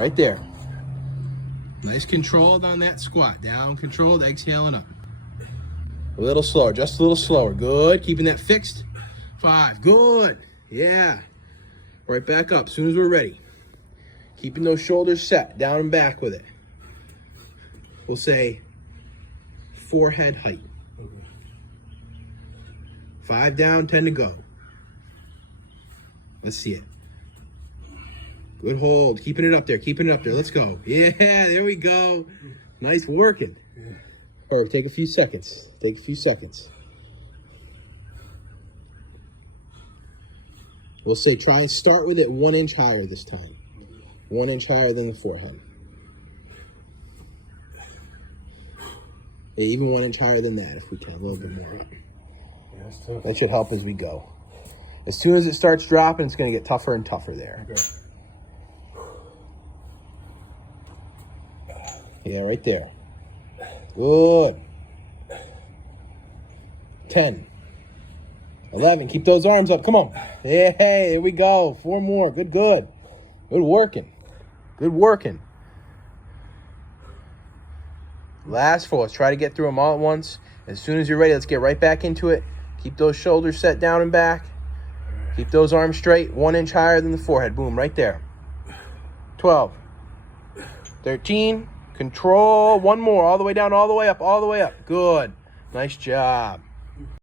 Right there. Nice controlled on that squat. Down, controlled, exhaling up. A little slower, just a little slower. Good, keeping that fixed. 5, good. Yeah. Right back up as soon as we're ready. Keeping those shoulders set, down and back with it. We'll say forehead height. 5 down, 10 to go. Let's see it. Good hold. Keeping it up there. Keeping it up there. Let's go. Yeah, there we go. Nice working. All right, take a few seconds. Take a few seconds. We'll say try and start with it 1 inch higher this time. 1 inch higher than the forehead. Yeah, even 1 inch higher than that if we can. A little bit more. Yeah, that's tough. That should help as we go. As soon as it starts dropping, it's going to get tougher and tougher there. Okay. Yeah, right there. Good. 10. 11. Keep those arms up. Come on. Yeah, hey, there we go. 4 more. Good, good. Good working. Good working. Last 4. Let's try to get through them all at once. As soon as you're ready, let's get right back into it. Keep those shoulders set down and back. Keep those arms straight. 1 inch higher than the forehead. Boom, right there. 12. 13. Control. 1 more. All the way down, all the way up, all the way up. Good. Nice job.